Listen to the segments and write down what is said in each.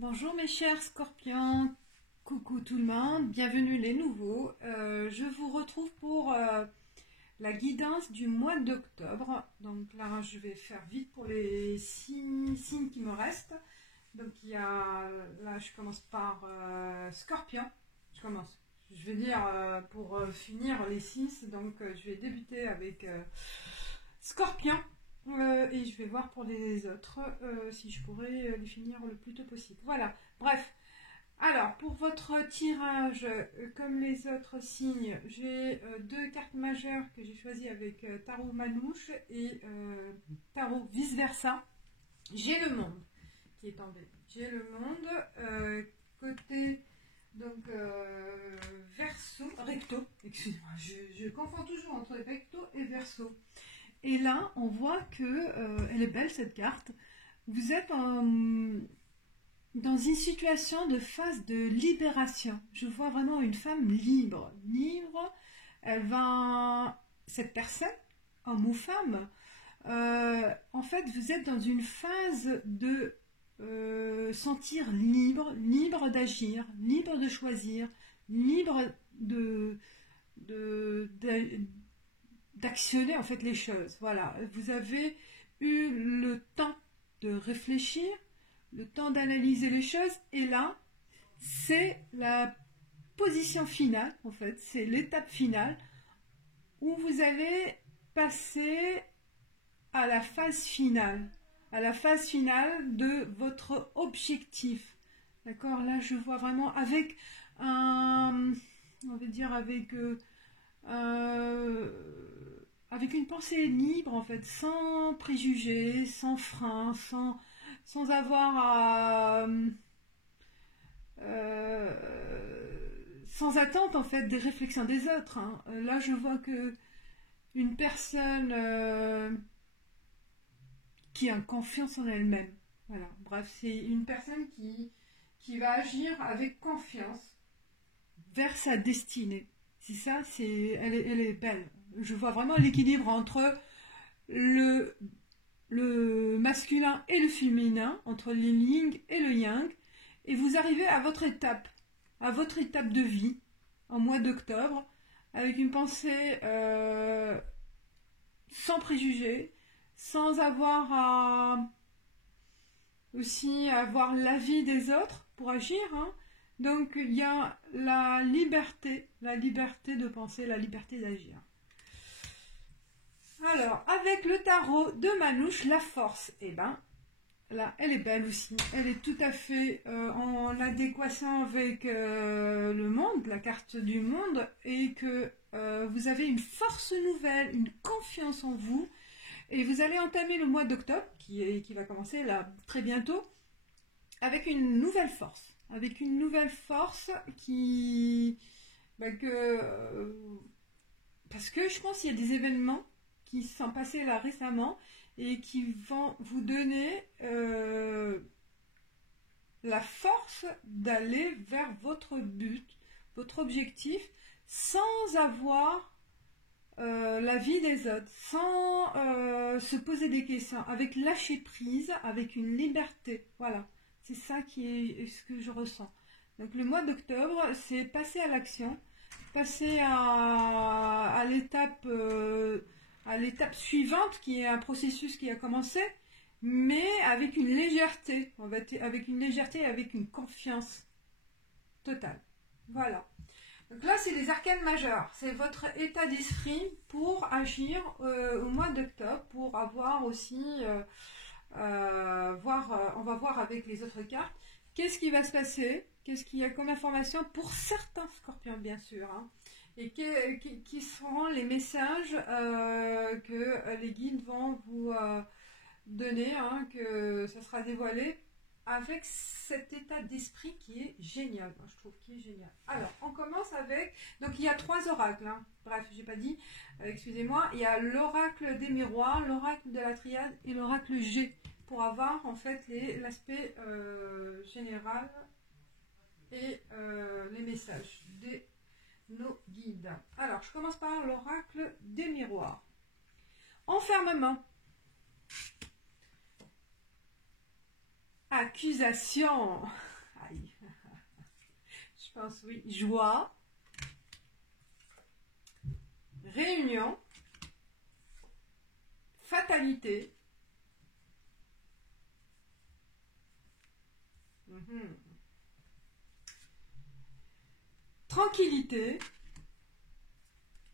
Bonjour mes chers scorpions, coucou tout le monde, bienvenue les nouveaux. Je vous retrouve pour la guidance du mois d'octobre. Donc là je vais faire vite pour les signes qui me restent. Donc il y a, là je commence par Scorpion, je vais dire pour finir les 6, donc je vais débuter avec Scorpion. Et je vais voir pour les autres si je pourrais les finir le plus tôt possible. Voilà, bref. Alors, pour votre tirage, comme les autres signes, j'ai deux cartes majeures que j'ai choisies avec Tarot Manouche et Tarot Vice Versa. J'ai le monde qui est tombé. J'ai le monde côté donc Verseau, Recto, excusez-moi, je confonds toujours entre Recto et Verseau. Et là, on voit que elle est belle cette carte. Vous êtes dans une situation de phase de libération. Je vois vraiment une femme libre. Libre, elle va... Cette personne, homme ou femme, en fait, vous êtes dans une phase de sentir libre, libre d'agir, libre de choisir, libre d'actionner en fait les choses. Voilà, vous avez eu le temps de réfléchir, le temps d'analyser les choses, et là, c'est la position finale, en fait, c'est l'étape finale où vous allez passer à la phase finale de votre objectif. D'accord, là je vois vraiment avec un, on va dire avec une pensée libre en fait, sans préjugés, sans frein, sans avoir à sans attente en fait des réflexions des autres. Hein. Là je vois que une personne qui a confiance en elle-même. Voilà. Bref, c'est une personne qui va agir avec confiance vers sa destinée. C'est ça, elle est belle. Je vois vraiment l'équilibre entre le masculin et le féminin, entre le yin et le yang, et vous arrivez à votre étape de vie, en mois d'octobre, avec une pensée sans préjugés, sans avoir à aussi avoir l'avis des autres pour agir, hein. Donc il y a la liberté de penser, la liberté d'agir. Alors, avec le tarot de Manouche, la force, eh ben, là, elle est belle aussi. Elle est tout à fait en adéquation avec le monde, la carte du monde, et que vous avez une force nouvelle, une confiance en vous, et vous allez entamer le mois d'octobre, qui va commencer là très bientôt, avec une nouvelle force. Avec une nouvelle force qui... parce que je pense qu'il y a des événements qui se sont passés là récemment et qui vont vous donner la force d'aller vers votre but, votre objectif, sans avoir l'avis des autres, sans se poser des questions, avec lâcher prise, avec une liberté. Voilà. C'est ça qui est ce que je ressens. Donc le mois d'octobre, c'est passer à l'action, passer à l'étape suivante, qui est un processus qui a commencé, mais avec une légèreté, avec une légèreté et avec une confiance totale. Voilà. Donc là, c'est les arcanes majeures. C'est votre état d'esprit pour agir au mois d'octobre, pour avoir aussi... on va voir avec les autres cartes qu'est-ce qui va se passer, qu'est-ce qu'il y a comme information pour certains scorpions bien sûr, hein, et qui seront les messages que les guides vont vous donner, hein, que ça sera dévoilé avec cet état d'esprit qui est génial. Moi, je trouve qu'il est génial. Alors, on commence avec... Donc, il y a 3 oracles. Hein. Bref, j'ai pas dit. Excusez-moi. Il y a l'oracle des miroirs, l'oracle de la triade et l'oracle G. Pour avoir, en fait, l'aspect général et les messages de nos guides. Alors, je commence par l'oracle des miroirs. Enfermement. Accusation. pense oui. Joie, réunion, fatalité. Tranquillité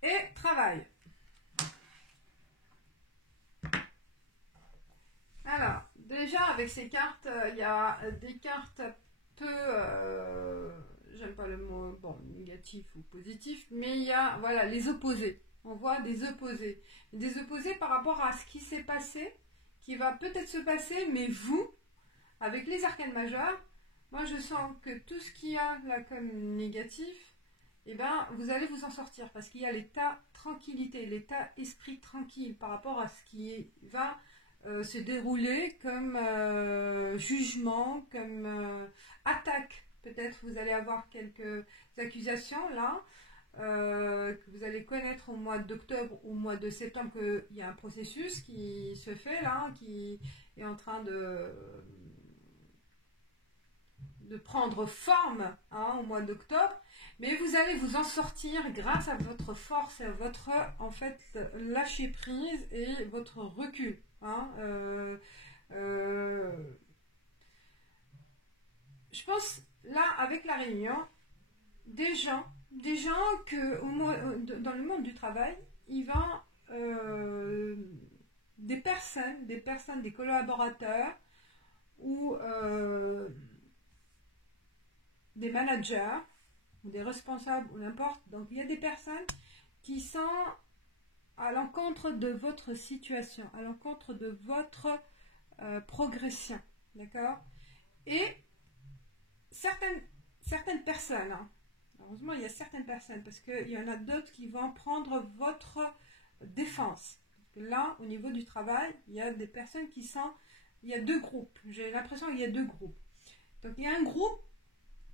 et travail. Alors, déjà avec ces cartes, il y a des cartes un peu, j'aime pas le mot, bon, négatif ou positif, mais il y a, voilà, les opposés. On voit des opposés. Des opposés par rapport à ce qui s'est passé, qui va peut-être se passer, mais vous, avec les arcanes majeures, moi je sens que tout ce qu'il y a là comme négatif, eh ben, vous allez vous en sortir parce qu'il y a l'état tranquillité, l'état esprit tranquille par rapport à ce qui va se dérouler comme jugement, comme attaque. Peut-être vous allez avoir quelques accusations là, que vous allez connaître au mois d'octobre ou au mois de septembre, qu'il y a un processus qui se fait là, qui est en train de prendre forme au mois d'octobre, mais vous allez vous en sortir grâce à votre force et à votre en fait lâcher prise et votre recul. Je pense là avec la réunion des gens que dans le monde du travail, il va des personnes, des collaborateurs ou des managers ou des responsables ou n'importe. Donc il y a des personnes qui sont à l'encontre de votre situation, à l'encontre de votre progression, d'accord? Et certaines personnes, heureusement il y a certaines personnes, parce qu'il y en a d'autres qui vont prendre votre défense. Là, au niveau du travail, il y a des personnes qui sont... Il y a deux groupes. J'ai l'impression qu'il y a deux groupes. Donc il y a un groupe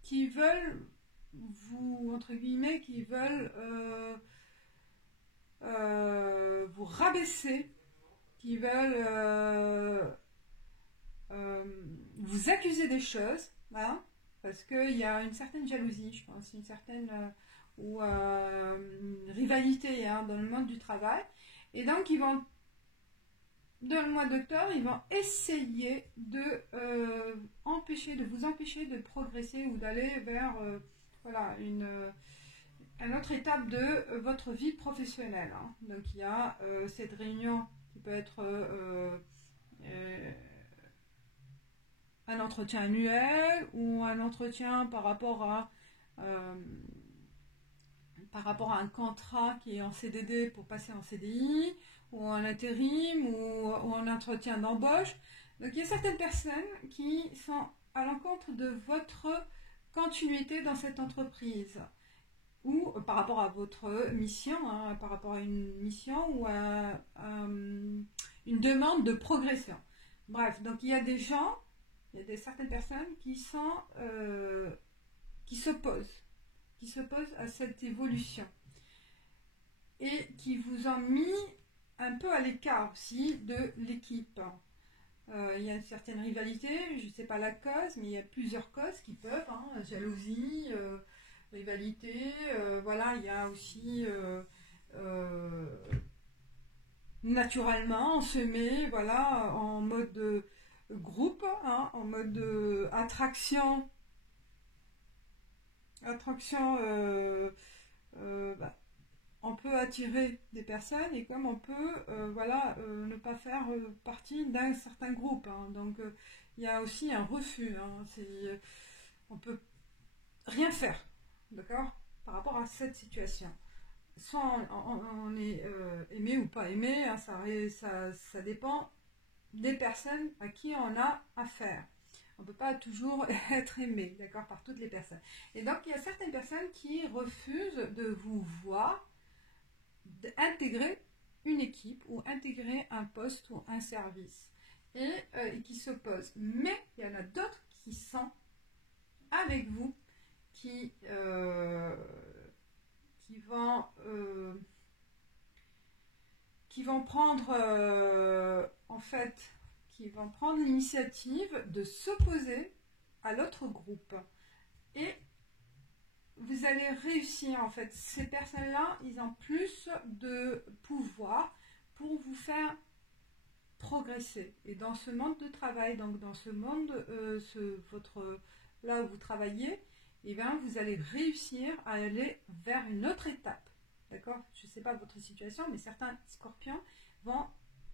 qui veulent vous, entre guillemets, qui veulent vous rabaisser, qui veulent vous accuser des choses, hein, parce qu'il y a une certaine jalousie, je pense, une certaine ou une rivalité dans le monde du travail. Et donc, ils vont, dans le mois d'octobre, ils vont essayer de vous empêcher de progresser ou d'aller vers voilà, une autre étape de votre vie professionnelle. Donc, il y a cette réunion qui peut être un entretien annuel ou un entretien par rapport à un contrat qui est en CDD pour passer en CDI, ou en intérim, ou en entretien d'embauche. Donc il y a certaines personnes qui sont à l'encontre de votre continuité dans cette entreprise, ou par rapport à votre mission, par rapport à une mission ou à une demande de progression. Bref, donc il y a des gens, certaines personnes qui sont qui s'opposent à cette évolution et qui vous ont mis un peu à l'écart aussi de l'équipe. Il y a une certaine rivalité, je ne sais pas la cause, mais il y a plusieurs causes qui peuvent, jalousie, rivalité, voilà, il y a aussi naturellement on se met voilà, en mode groupe, en mode attraction, on peut attirer des personnes et comme on peut voilà, ne pas faire partie d'un certain groupe. Donc il y a aussi un refus. On peut rien faire, d'accord, par rapport à cette situation. Soit on est aimé ou pas aimé, ça dépend des personnes à qui on a affaire. On ne peut pas toujours être aimé, d'accord, par toutes les personnes. Et donc, il y a certaines personnes qui refusent de vous voir, d'intégrer une équipe ou intégrer un poste ou un service. Et qui s'opposent. Mais il y en a d'autres qui sont avec vous, qui vont prendre en fait, qui vont prendre l'initiative de s'opposer à l'autre groupe. Et vous allez réussir, en fait. Ces personnes-là, ils ont plus de pouvoir pour vous faire progresser. Et dans ce monde de travail, donc dans ce monde, là où vous travaillez, et bien, vous allez réussir à aller vers une autre étape. D'accord? Je ne sais pas votre situation, mais certains scorpions vont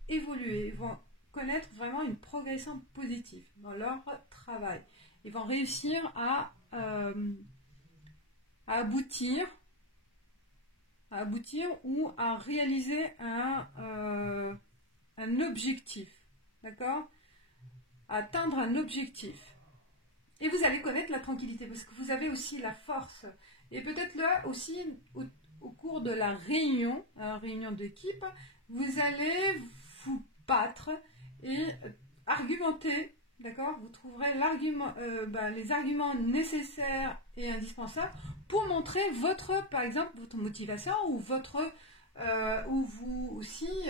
évoluer, vont connaître vraiment une progression positive dans leur travail. Ils vont réussir à aboutir ou à réaliser un objectif. D'accord? Atteindre un objectif. Et vous allez connaître la tranquillité parce que vous avez aussi la force. Et peut-être là aussi, au cours de la réunion d'équipe, vous allez vous battre et argumenter. D'accord? Vous trouverez les arguments nécessaires et indispensables pour montrer par exemple, votre motivation ou ou vous aussi.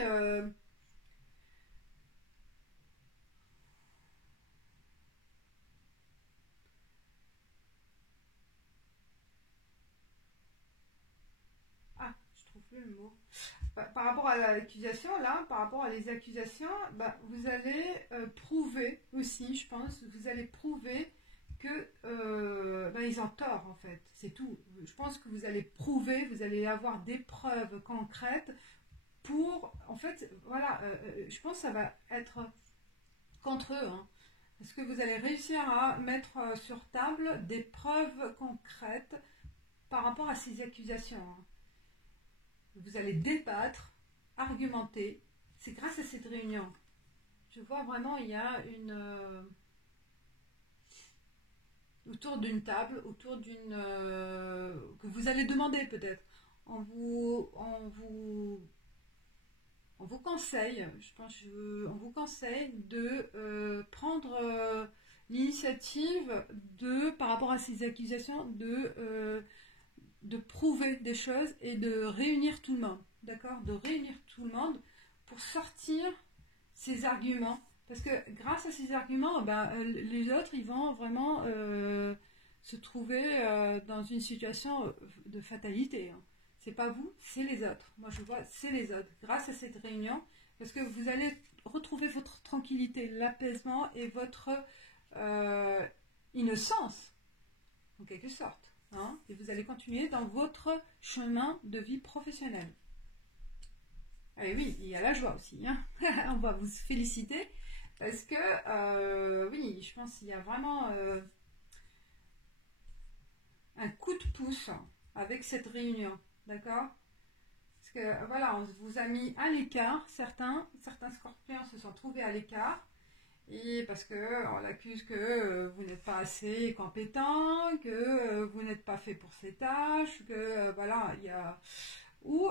Je trouve plus le mot. Par rapport à l'accusation, par rapport à les accusations, vous allez prouver aussi, je pense, vous allez prouver que ils ont tort en fait, c'est tout. Je pense que vous allez prouver, vous allez avoir des preuves concrètes pour, en fait, voilà, je pense que ça va être contre eux, hein, parce que vous allez réussir à mettre sur table des preuves concrètes par rapport à ces accusations. Hein. Vous allez débattre, argumenter. C'est grâce à cette réunion. Je vois vraiment, il y a autour d'une table, que vous allez demander peut-être. On vous conseille, on vous conseille de prendre l'initiative par rapport à ces accusations, de prouver des choses et de réunir tout le monde, d'accord? De réunir tout le monde pour sortir ces arguments. Parce que grâce à ces arguments, les autres, ils vont vraiment se trouver dans une situation de fatalité. Hein. C'est pas vous, c'est les autres. Moi, je vois, c'est les autres. Grâce à cette réunion, parce que vous allez retrouver votre tranquillité, l'apaisement et votre innocence, en quelque sorte. Hein, et vous allez continuer dans votre chemin de vie professionnelle. Et oui, il y a la joie aussi. Hein. On va vous féliciter parce que, oui, je pense qu'il y a vraiment un coup de pouce avec cette réunion. D'accord? Parce que, voilà, on vous a mis à l'écart. Certains scorpions se sont trouvés à l'écart. Et parce qu'on l'accuse que vous n'êtes pas assez compétent, que vous n'êtes pas fait pour ces tâches, que voilà, il y a... Ou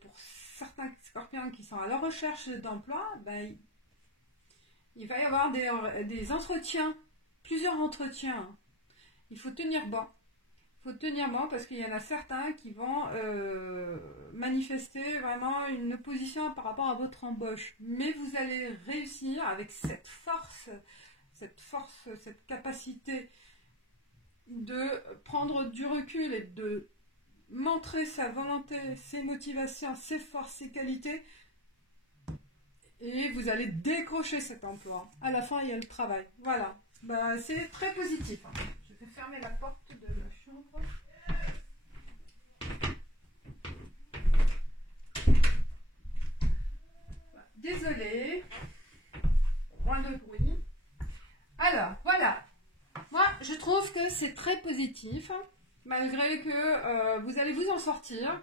pour certains scorpions qui sont à la recherche d'emploi, il va y avoir des entretiens, plusieurs entretiens. Il faut tenir bon. Il faut tenir bon parce qu'il y en a certains qui vont manifester vraiment une opposition par rapport à votre embauche. Mais vous allez réussir avec cette force, cette capacité de prendre du recul et de montrer sa volonté, ses motivations, ses forces, ses qualités. Et vous allez décrocher cet emploi. À la fin, il y a le travail. Voilà. C'est très positif. Je vais fermer la porte de la chambre. Désolée. Moins de bruit. Alors, voilà. Moi, je trouve que c'est très positif. Malgré que vous allez vous en sortir.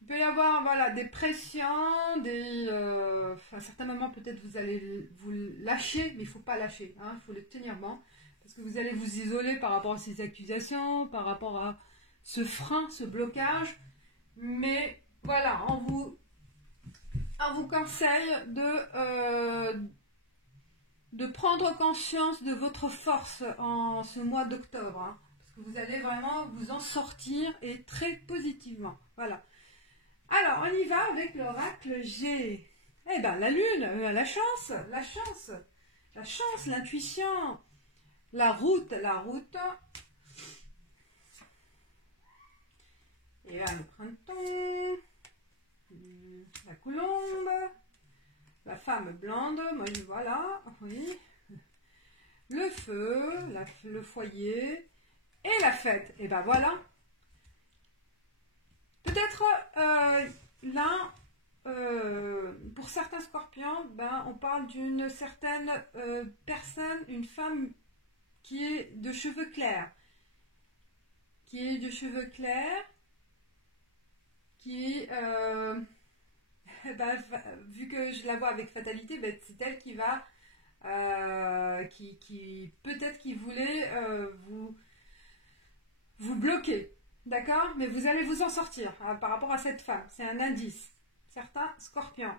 Il peut y avoir des pressions, à certains moments peut-être vous allez vous lâcher, mais il ne faut pas lâcher, hein, il faut le tenir bon, parce que vous allez vous isoler par rapport à ces accusations, par rapport à ce frein, ce blocage, mais voilà, on vous conseille de prendre conscience de votre force en ce mois d'octobre, hein, parce que vous allez vraiment vous en sortir et très positivement, voilà. Alors, on y va avec l'oracle G. Eh bien, la lune, la chance, l'intuition, la route. Et là, le printemps, la colombe, la femme blonde, moi je voilà, oui. Le feu, le foyer et la fête. Et ben voilà. Peut-être là, pour certains scorpions, ben, on parle d'une certaine personne, une femme qui est de cheveux clairs. Qui est de cheveux clairs, qui, ben, vu que je la vois avec fatalité, ben, c'est elle qui va, peut-être qui voulait vous bloquer. D'accord? Mais vous allez vous en sortir par rapport à cette femme. C'est un indice. Certains scorpions.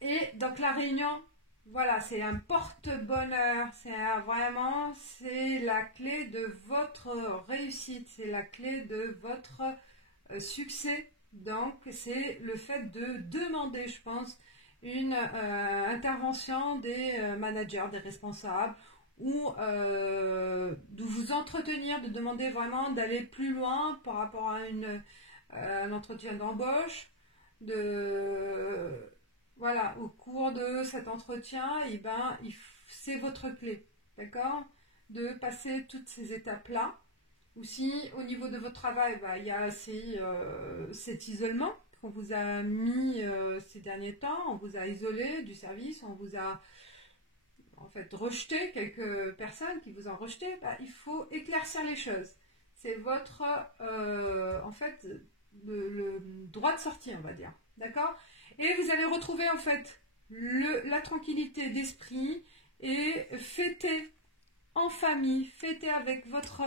Et donc la réunion, voilà, c'est un porte-bonheur. C'est vraiment, c'est la clé de votre réussite. C'est la clé de votre succès. Donc c'est le fait de demander, je pense, une intervention des managers, des responsables, ou de vous entretenir, de demander vraiment d'aller plus loin par rapport à un entretien d'embauche, voilà, au cours de cet entretien, et ben, c'est votre clé, d'accord, de passer toutes ces étapes-là. Ou si au niveau de votre travail, ben, il y a cet isolement qu'on vous a mis ces derniers temps, on vous a isolé du service, on vous a en fait rejeté, quelques personnes qui vous ont rejeté, bah, il faut éclaircir les choses. C'est votre en fait le droit de sortie, on va dire. D'accord? Et vous allez retrouver en fait la tranquillité d'esprit et fêter en famille, fêter avec votre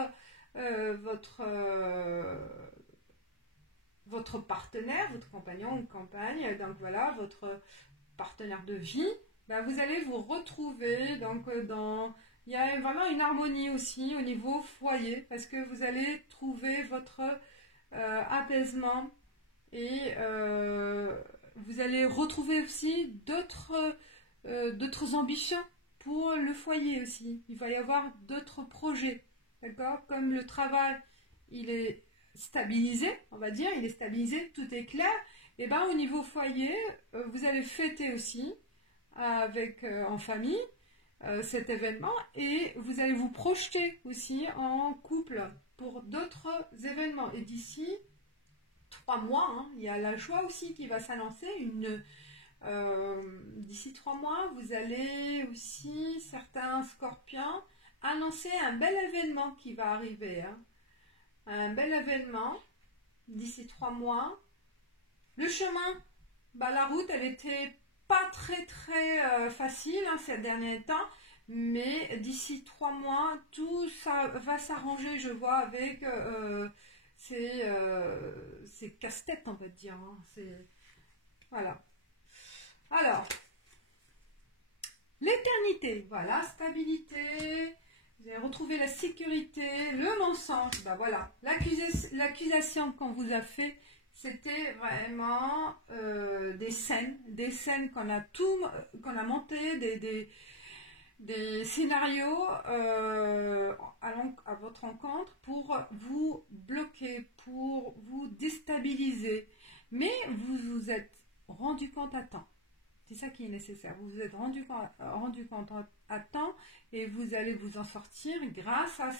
partenaire, votre compagnon ou compagne, donc voilà, votre partenaire de vie. Ben, vous allez vous retrouver donc il y a vraiment une harmonie aussi au niveau foyer, parce que vous allez trouver votre apaisement et vous allez retrouver aussi d'autres ambitions pour le foyer aussi. Il va y avoir d'autres projets, d'accord, comme le travail, il est stabilisé, on va dire, il est stabilisé, tout est clair. Et ben au niveau foyer, vous allez fêter aussi en famille cet événement, et vous allez vous projeter aussi en couple pour d'autres événements. Et d'ici 3 mois, hein, il y a la joie aussi qui va s'annoncer. D'ici 3 mois, vous allez aussi, certains scorpions, annoncer un bel événement qui va arriver. Hein. Un bel événement d'ici 3 mois. Le chemin, bah, la route, elle était pas très facile hein, ces derniers temps, mais d'ici 3 mois, tout ça va s'arranger, je vois, avec ces casse-têtes, on va dire. Hein, voilà. Alors, l'éternité, voilà, stabilité, vous allez retrouver la sécurité, le mensonge, bah voilà, l'accusation qu'on vous a fait, c'était vraiment des scènes qu'on a montées, des scénarios à votre encontre pour vous bloquer, pour vous déstabiliser. Mais vous vous êtes rendu compte à temps. C'est ça qui est nécessaire. Vous vous êtes rendu compte à temps, et vous allez vous en sortir grâce à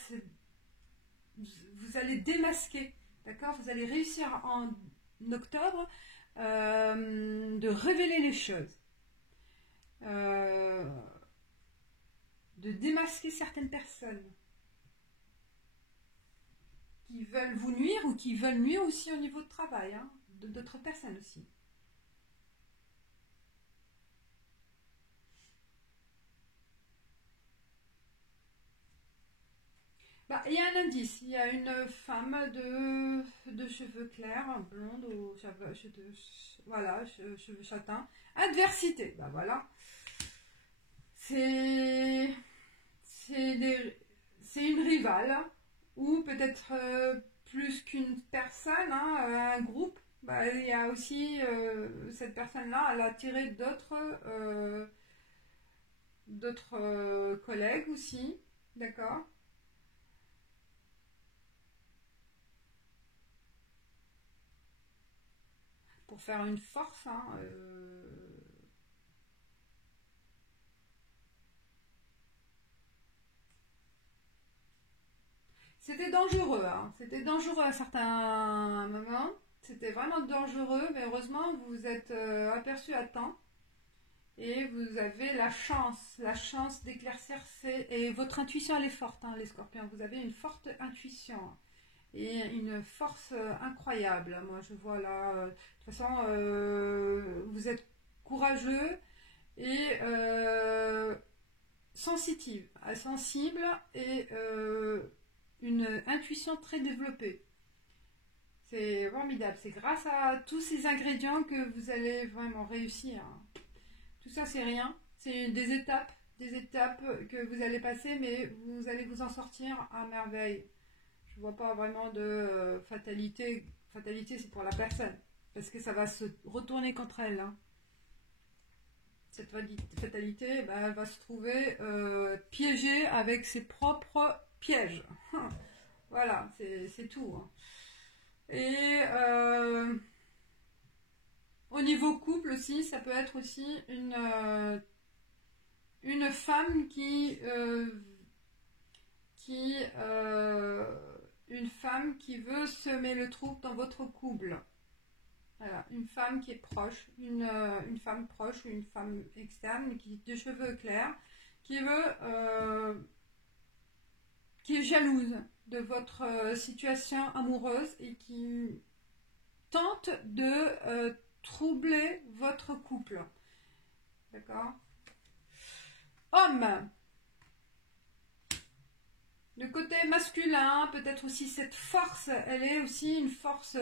vous allez démasquer. D'accord? Vous allez réussir en octobre de révéler les choses. De démasquer certaines personnes qui veulent vous nuire ou qui veulent nuire aussi au niveau de travail, hein, d'autres personnes aussi. Bah, il y a un indice, il y a une femme de cheveux clairs, blonde, ou cheveux châtains. Adversité, bah voilà. C'est une rivale, ou peut-être plus qu'une personne, hein, un groupe. Bah, il y a aussi cette personne-là, elle a attiré d'autres collègues aussi, d'accord? pour faire une force. Hein, C'était dangereux, hein. C'était dangereux à certains moments. C'était vraiment dangereux, mais heureusement, vous vous êtes aperçu à temps. Et vous avez la chance d'éclaircir. Et votre intuition, elle est forte, hein, les scorpions. Vous avez une forte intuition et une force incroyable. Moi, je vois là, de toute façon, vous êtes courageux et sensible et une intuition très développée. C'est formidable. C'est grâce à tous ces ingrédients que vous allez vraiment réussir. Tout ça, c'est rien. C'est des étapes que vous allez passer, mais vous allez vous en sortir à merveille. Je vois pas vraiment de fatalité. Fatalité, c'est pour la personne, parce que ça va se retourner contre elle. Hein. Cette fatalité, bah, elle va se trouver piégée avec ses propres pièges. Voilà, c'est tout. Hein. Et au niveau couple aussi, ça peut être aussi une femme une femme qui veut semer le trouble dans votre couple. Voilà, une femme qui est proche, une femme proche ou une femme externe qui de cheveux clairs, qui est jalouse de votre situation amoureuse et qui tente de troubler votre couple. D'accord? Homme. Le côté masculin, peut-être aussi cette force, elle est aussi une force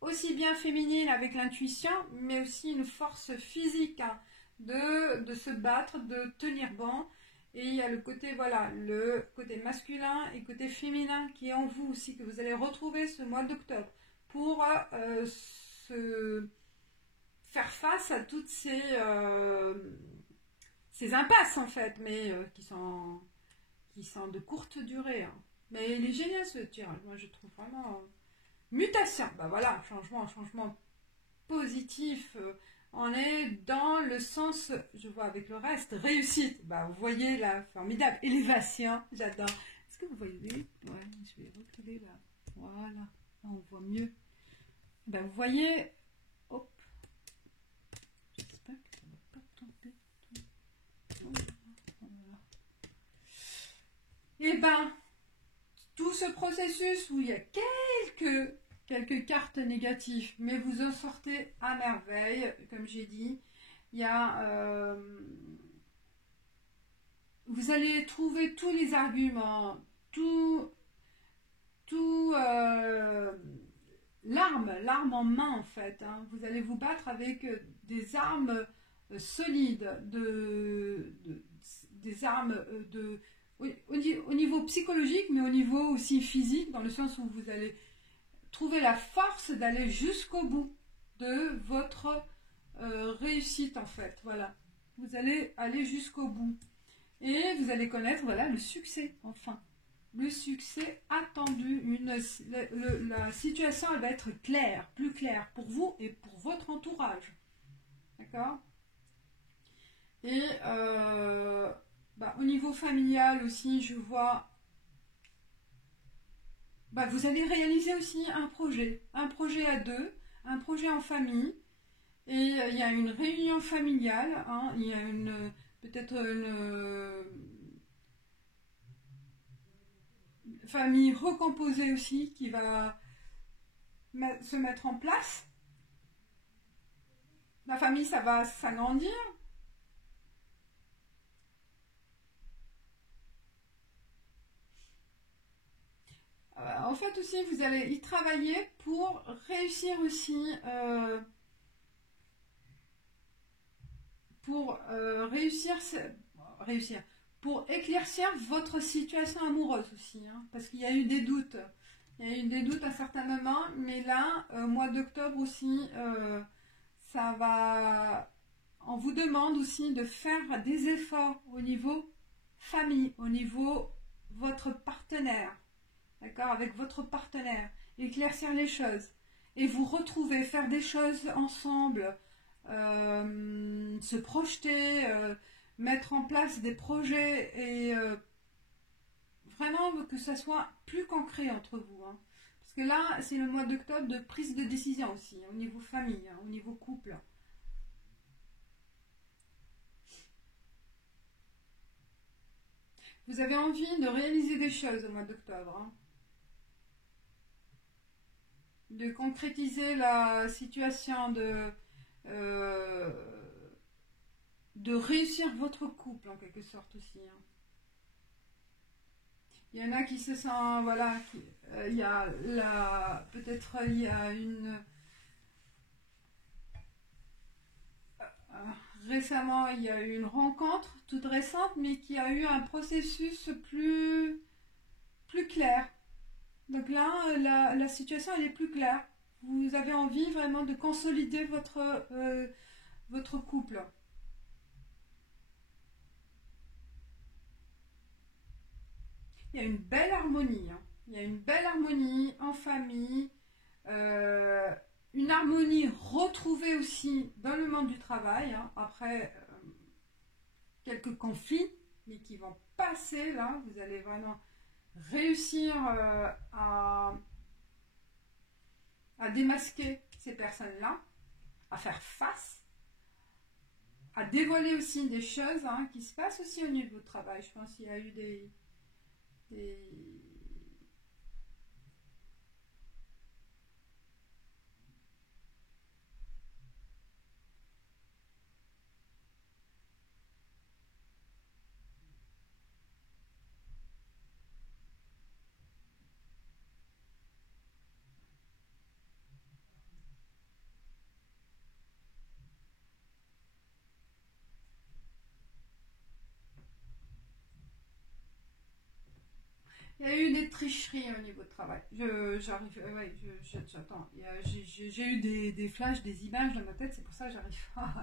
aussi bien féminine avec l'intuition, mais aussi une force physique hein, de se battre, de tenir bon. Et il y a le côté, voilà, le côté masculin et le côté féminin qui est en vous aussi, que vous allez retrouver ce mois d'octobre pour se faire face à toutes ces impasses en fait, mais qui sont de courte durée. Hein. Mais il est génial ce tirage, moi je trouve vraiment... Mutation, bah voilà, changement positif. On est dans le sens, je vois avec le reste, réussite. Bah vous voyez là, formidable. Élévation, j'adore. Est-ce que vous voyez? Ouais, je vais reculer là. Voilà, là on voit mieux. Bah vous voyez, hop. J'espère que ça ne va pas tomber. Voilà. Et ben, tout ce processus où il y a quelques cartes négatives, mais vous en sortez à merveille, comme j'ai dit. Il y a, vous allez trouver tous les arguments, l'arme en main en fait. Hein. Vous allez vous battre avec des armes solides, des armes au niveau psychologique, mais au niveau aussi physique, dans le sens où vous allez trouver la force d'aller jusqu'au bout de votre réussite en fait. Voilà, vous allez aller jusqu'au bout et vous allez connaître voilà le succès enfin, le succès attendu. La situation elle va être claire, plus claire pour vous et pour votre entourage, d'accord. Et au niveau familial aussi, je vois, vous allez réaliser aussi un projet à deux, un projet en famille, et il y a une réunion familiale, hein, il y a peut-être une famille recomposée aussi qui va se mettre en place. La famille, ça va s'agrandir. En fait aussi, vous allez y travailler pour réussir aussi, pour éclaircir votre situation amoureuse aussi, hein, parce qu'il y a eu des doutes. Il y a eu des doutes à certains moments, mais là, mois d'octobre aussi, ça va... On vous demande aussi de faire des efforts au niveau famille, au niveau votre partenaire. D'accord, avec votre partenaire, éclaircir les choses. et vous retrouver, faire des choses ensemble, se projeter, mettre en place des projets et vraiment que ça soit plus concret entre vous. Hein. Parce que là, c'est le mois d'octobre de prise de décision aussi, au niveau famille, hein, au niveau couple. Vous avez envie de réaliser des choses au mois d'octobre. Hein. De concrétiser la situation, de réussir votre couple en quelque sorte aussi. Hein. Il y en a qui se sentent, voilà, il y a peut-être il y a une... récemment, il y a eu une rencontre toute récente, mais qui a eu un processus plus clair. Donc là, la situation, elle est plus claire. Vous avez envie vraiment de consolider votre couple. Il y a une belle harmonie. Hein. Il y a une belle harmonie en famille. Une harmonie retrouvée aussi dans le monde du travail. Hein. Après quelques conflits, mais qui vont passer là. Vous allez vraiment réussir à démasquer ces personnes-là, à faire face, à dévoiler aussi des choses hein, qui se passent aussi au niveau du travail. Je pense qu'il y a eu des Il y a eu des tricheries au niveau de travail. J'attends. J'ai eu des flashs, des images dans ma tête, c'est pour ça que j'arrive pas.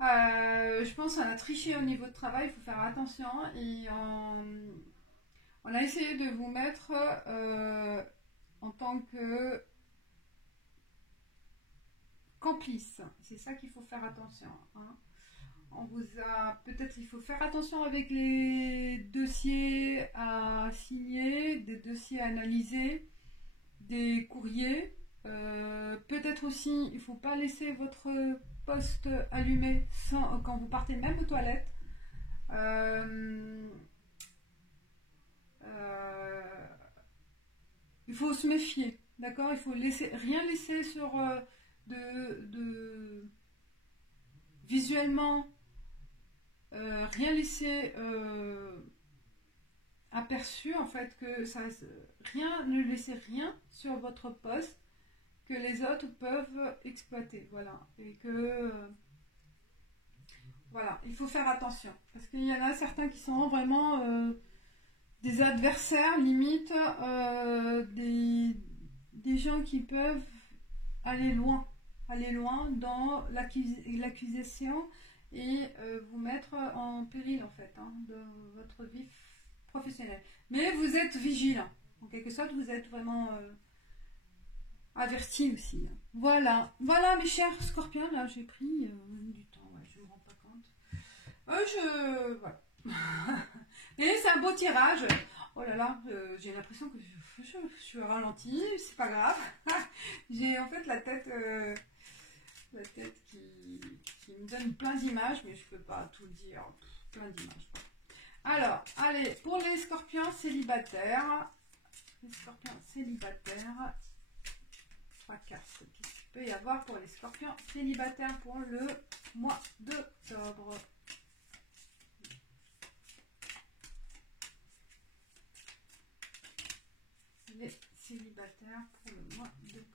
Je pense qu'on a triché au niveau de travail, il faut faire attention. Et on a essayé de vous mettre en tant que complice. C'est ça qu'il faut faire attention. Hein. On vous a peut-être il faut faire attention avec les dossiers à signer, des dossiers à analyser, des courriers. Peut-être aussi il ne faut pas laisser votre poste allumé quand vous partez même aux toilettes. Il faut se méfier, d'accord? Il faut rien laisser sur visuellement. Rien laisser aperçu en fait que ne laissez rien sur votre poste que les autres peuvent exploiter, voilà, et que voilà, il faut faire attention parce qu'il y en a certains qui sont vraiment des adversaires limite, des gens qui peuvent aller loin dans l'accusation et vous mettre en péril en fait hein, de votre vie professionnelle. Mais vous êtes vigilant, en quelque sorte vous êtes vraiment averti aussi. Hein. Voilà mes chers scorpions, là j'ai pris du temps, ouais, je me rends pas compte. Voilà. Et c'est un beau tirage. Oh là là, j'ai l'impression que je suis ralentie, c'est pas grave. J'ai en fait la tête qui me donne plein d'images, mais je peux pas tout dire, plein d'images. Alors, allez, pour les scorpions célibataires, 3 cartes qu'il peut y avoir pour les scorpions célibataires pour le mois d'octobre. Les célibataires pour le mois d'octobre.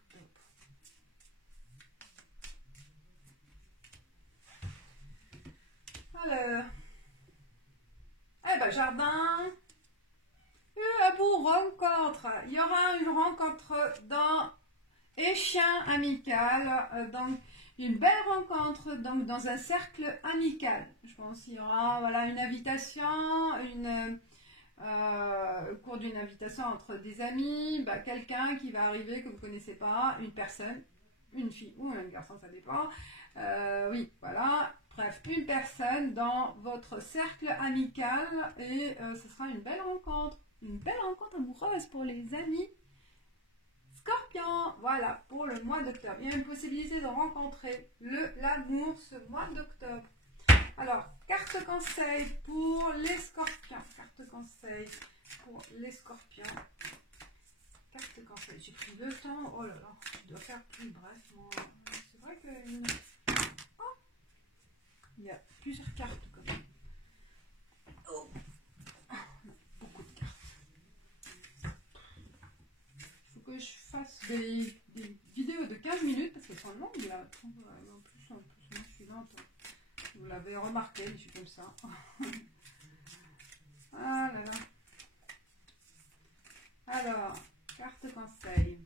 Alors, jardin, vous rencontre. Il y aura une rencontre dans Échien amical, donc une belle rencontre donc dans un cercle amical. Je pense qu'il y aura voilà une invitation, au cours d'une invitation entre des amis, quelqu'un qui va arriver que vous ne connaissez pas, une personne, une fille ou un garçon, ça dépend. Oui, voilà. Bref, une personne dans votre cercle amical et ce sera une belle rencontre amoureuse pour les amis Scorpion. Voilà, pour le mois d'octobre. Il y a une possibilité de rencontrer l'amour ce mois d'octobre. Alors, carte conseil pour les scorpions. Carte conseil pour les scorpions. Carte conseil. J'ai pris le temps. Oh là là, je dois faire plus bref. C'est vrai que... Oh, il y a plusieurs cartes quand même. Oh, beaucoup de cartes. Il faut que je fasse des vidéos de 15 minutes parce qu'elles sont longues là. En plus, moi, je suis lente. Vous l'avez remarqué, je suis comme ça. Ah là là. Alors, carte conseil.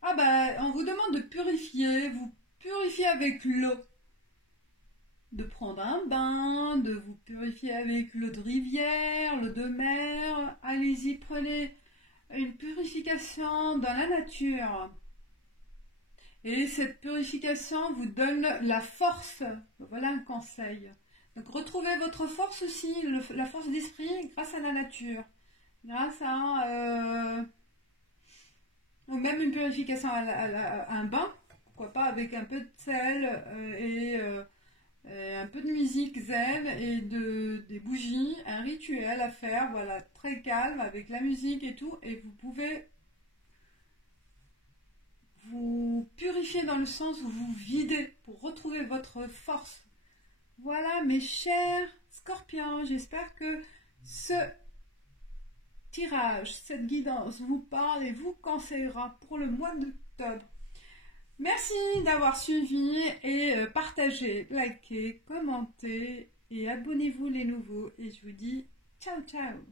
Ah on vous demande de purifier. Vous purifiez avec l'eau. De prendre un bain, de vous purifier avec l'eau de rivière, l'eau de mer. Allez-y, prenez une purification dans la nature. Et cette purification vous donne la force. Voilà un conseil. Donc retrouvez votre force aussi, la force d'esprit grâce à la nature. Grâce à... ou même une purification à un bain. Pourquoi pas avec un peu de sel et un peu de musique zen et des bougies. Un rituel à faire, voilà, très calme avec la musique et tout. Et vous pouvez... vous purifier dans le sens où vous videz pour retrouver votre force. Voilà mes chers scorpions, j'espère que ce tirage, cette guidance vous parle et vous conseillera pour le mois d'octobre. Merci d'avoir suivi et partagé, likez, commentez et abonnez-vous les nouveaux et je vous dis ciao ciao.